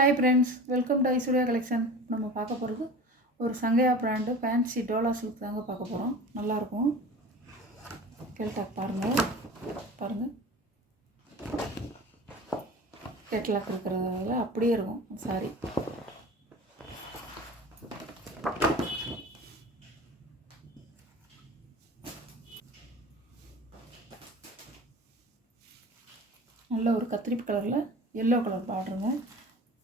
Hi friends, welcome to Aishwarya collection. நம்ம பார்க்க போகிறது ஒரு Sangaiah brand fancy Dola silk தாங்க பார்க்க போகிறோம். நல்லாயிருக்கும். கேட்டாக் பாருங்கள் கேட்லாக் இருக்கிறதால அப்படியே இருக்கும் சாரி. நல்ல ஒரு கத்திரிப்பு கலரில் எல்லோ கலர் பார்டருங்க.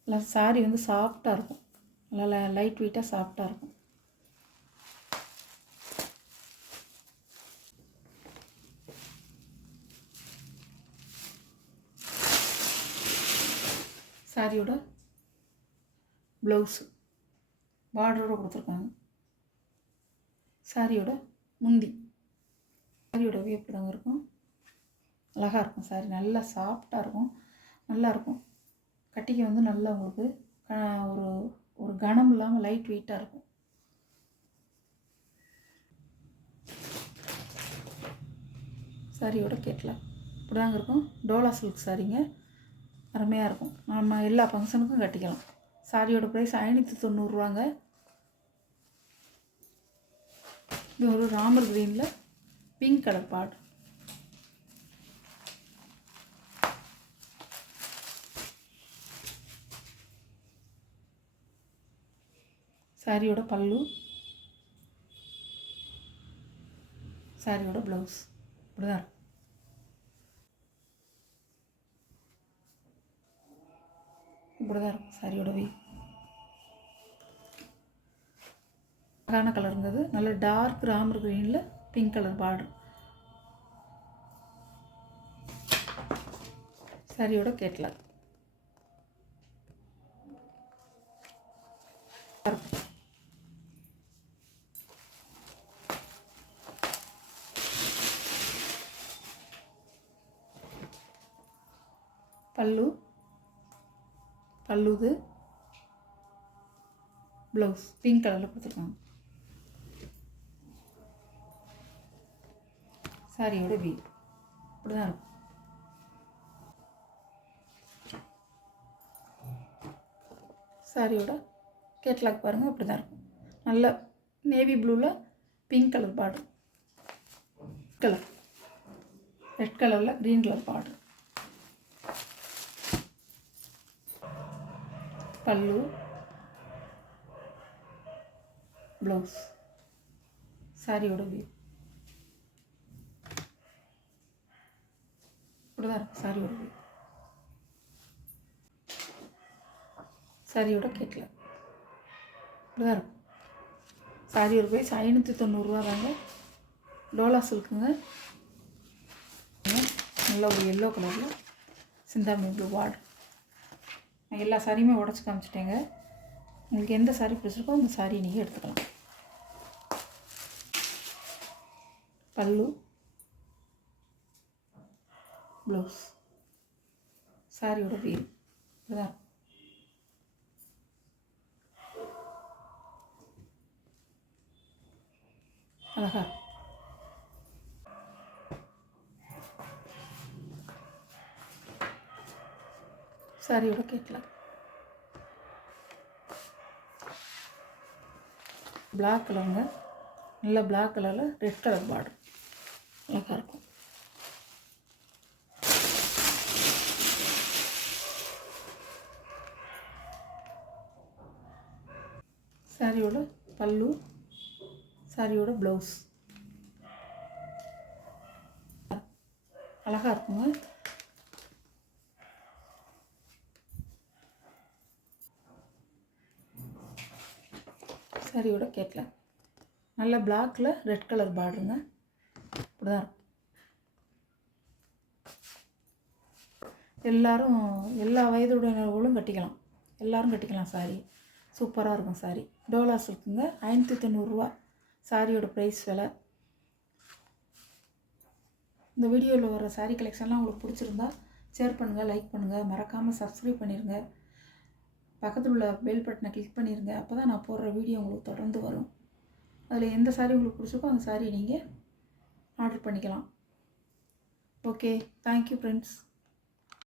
இல்லை சாரி வந்து சாஃப்டாக இருக்கும், நல்லா லைட் வெயிட்டாக சாஃப்டாக இருக்கும். சாரியோட ப்ளவுஸு பார்டரோடு கொடுத்துருக்காங்க. சாரியோட முந்தி சாரியோட வேப்பு தாங்க இருக்கும். அழகாக இருக்கும் சாரி, நல்லா சாஃப்டாக இருக்கும், நல்லாயிருக்கும். கட்டிக்க வந்து நல்லா உங்களுக்கு ஒரு ஒரு கனம் இல்லாமல் லைட் வெயிட்டாக இருக்கும். சாரியோட கேட்லாக் இப்படி தாங்க இருக்கும். டோலா சில்க் சாரிங்க, அருமையாக இருக்கும். நம்ம எல்லா ஃபங்க்ஷனுக்கும் கட்டிக்கலாம். சாரியோட ப்ரைஸ் 590 இது ஒரு ராமர் க்ரீனில் பிங்க் கலர் பார்டர். சாரியோட பல்லு, சாரியோட ப்ளவுஸ் இப்படி தான் இருக்கும். இப்படி தான் இருக்கும் சாரியோட அழகான கலர் இருந்தது. நல்ல டார்க் ராமர் க்ரீனில் பிங்க் கலர் பார்டர். சாரியோட கேட்லாக் பல்லுது ப்ளவுஸ் பிங்க் கலரில் கொடுத்துருக்காங்க. சாரியோட இப்படி தான் இருக்கும். சாரியோட கேட்லாக் பாருங்கள், இப்படி தான் இருக்கும். நல்ல நேவி ப்ளூவில் பிங்க் கலர் பார்டர், ரெட் கலரில் க்ரீன் கலர் பார்டர். பல்லு, ப்ளவுஸ், சாரியோட இப்படி தான் இருக்கும். சாரியோட கேட்லாக் இப்படி தான் இருக்கும். சாரியோட ப்ரைஸ் 590 தாங்க. டோலா சில்க்குங்க. நல்ல ஒரு எல்லோ கலரில் சிந்தாமணி ப்ளூ பார்டர். நான் எல்லா சாரியுமே உடச்சி காமிச்சிட்டேங்க. உங்களுக்கு எந்த சாரி பிடிச்சிருக்கோ அந்த சாரி நீங்கள் எடுத்துக்கலாம். பல்லு, ப்ளவுஸ், சாரியோட இப்படிதான் அழகா. சாரியோட கேட்லாக் பிளாக் கலருங்க. நல்ல பிளாக் கலரில் ரெட் கலர் பார்டர் அழகாக இருக்கும். சாரியோட பல்லு, சாரியோட ப்ளவுஸ் அழகாக இருக்குங்க. சாரியோட கேட்லாக் நல்ல பிளாக்கில் ரெட் கலர் பார்டருங்க. இப்படி தான் இருக்கும். எல்லா வயதுடையவர்களும் கட்டிக்கலாம், எல்லோரும் கட்டிக்கலாம். சாரி சூப்பராக இருக்கும். சாரி டோலா சில்க்குங்க, 590 சாரியோட ப்ரைஸ் விலை. இந்த வீடியோவில் வர சாரி கலெக்ஷன்லாம் உங்களுக்கு பிடிச்சிருந்தா ஷேர் பண்ணுங்கள், லைக் பண்ணுங்கள், மறக்காமல் சப்ஸ்கிரைப் பண்ணிடுங்க. பக்கத்தில் உள்ள பெல் பட்டனை கிளிக் பண்ணிடுங்க. அப்போ தான் நான் போடுற வீடியோ உங்களுக்கு தொடர்ந்து வரும். அதில் எந்த சாரி உங்களுக்கு பிடிச்சிருக்கோ அந்த சாரி நீங்கள் ஆர்டர் பண்ணிக்கலாம். Okay, thank you friends.